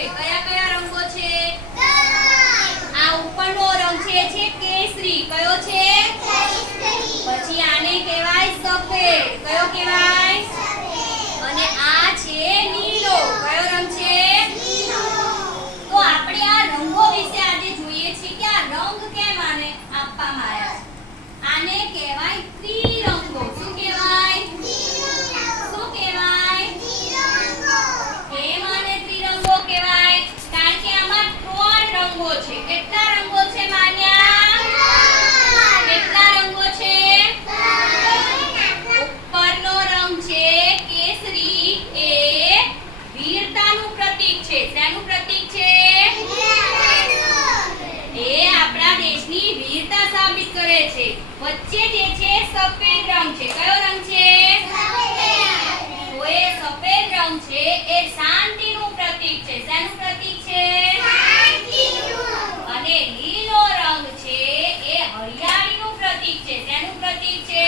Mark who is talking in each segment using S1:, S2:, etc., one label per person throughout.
S1: છે કયા કયા રંગો છે? આ ઉપરનો રંગ છે છે કેસરી. કયો છે? પછી આને કહેવાય સફેદ. કયો કહેવાય? અને આ છે નીલો. કયો રંગ છે? તો આપણે આ રંગો વિશે આજે જોઈએ છીએ કે આ રંગ કેમ આને આપવામાં આવ્યા છે. આને રંગો છે. કેટલા રંગો છે, માન્યા? કેટલા રંગો છે? ઉપરનો રંગ છે કેસરી. એ વીરતાનું પ્રતીક છે. શેનું પ્રતીક છે? એ આપણા દેશની વીરતા સાબિત કરે છે. વચ્ચે જે છે, સફેદ રંગ છે. કયો રંગ છે? એ સફેદ રંગ છે. એ શાંતિનું પ્રતીક છે. શેનું પ્રતીક છે અને લીલો રંગ છે એ હરિયાળીનું પ્રતીક છે શેનું પ્રતીક છે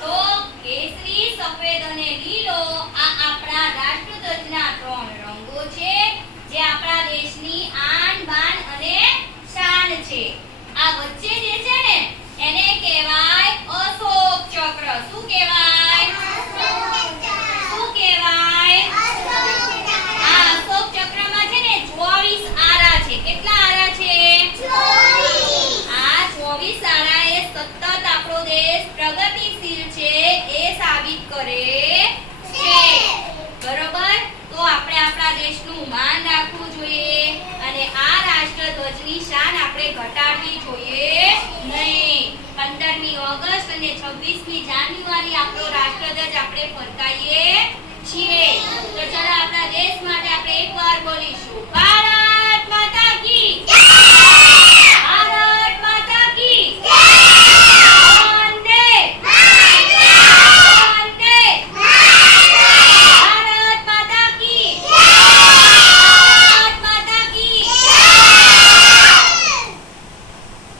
S1: તો કેસરી સફેદ અને લીલો આ આપણા રાષ્ટ્રધ્વજના ત્રણ રંગો છે જે આપણા દેશની આન બાન અને શાન છે. આ વચ્ચે જે છે ને, એને કહેવાય અશોક ચક્ર. શું કહેવાય? શું કહેવાય? આ અશોક ચક્રમાં છે ને 24 આરા છે. કેટલા આરા છે? આ 24 એ સતત આપણો દેશ પ્રગતિશીલ છે એ સાબિત કરે છે. બરોબર? તો આપણે આપણા દેશનું માન રાખવું જોઈએ. રાષ્ટ્રધ્વજની શાન આપણે ઘટાડવી જોઈએ નહીં. 15મી ઓગસ્ટ અને 26મી જાન્યુઆરી આપણો રાષ્ટ્રધ્વજ આપણે ફરકાઈએ છીએ. તો ચાલો